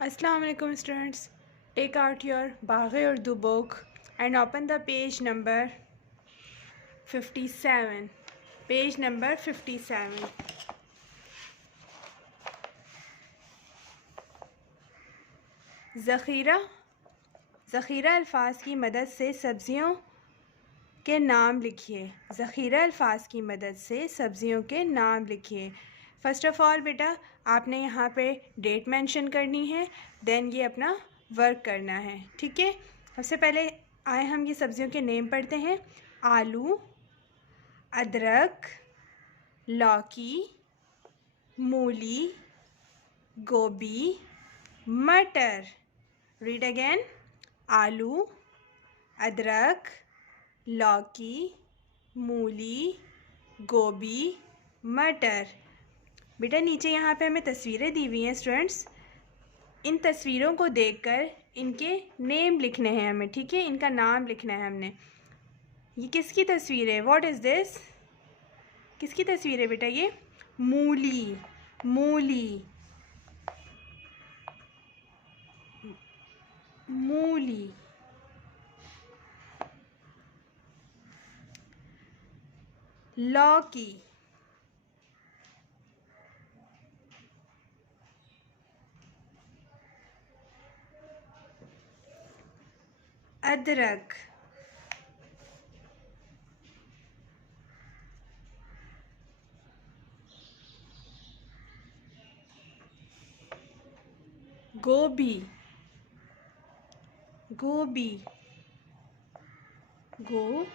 Assalamu alaikum students. Take out your Baghe Urdu book and open the page number 57. Page number 57. ज़ख़ीरा अल्फाज की मदद से सब्जियों के नाम लिखिए। ज़ख़ीरा अल्फाज की मदद से सब्जियों के नाम लिखिए। फ़र्स्ट ऑफ़ ऑल बेटा आपने यहाँ पे डेट मेंशन करनी है, देन ये अपना वर्क करना है, ठीक है। सबसे पहले आए हम ये सब्जियों के नेम पढ़ते हैं। आलू, अदरक, लौकी, मूली, गोभी, मटर। Read again. आलू, अदरक, लौकी, मूली, गोभी, मटर। बेटा नीचे यहाँ पे हमें तस्वीरें दी हुई हैं स्टूडेंट्स, इन तस्वीरों को देखकर इनके नेम लिखने हैं हमें, ठीक है। इनका नाम लिखना है हमने। ये किसकी तस्वीर है? What is this? किसकी तस्वीर है बेटा ये? मूली, मूली, मूली। लौकी, अदरक, गोभी, गोभी, गोभी,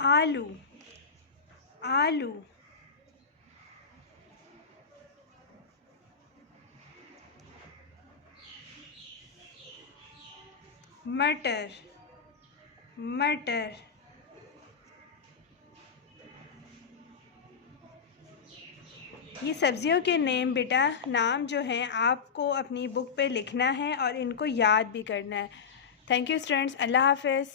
आलू, आलू, मटर, मटर, ये सब्जियों के नेम बेटा, नाम जो हैं आपको अपनी बुक पे लिखना है और इनको याद भी करना है। Thank you students. अल्लाह हाफ़िज़।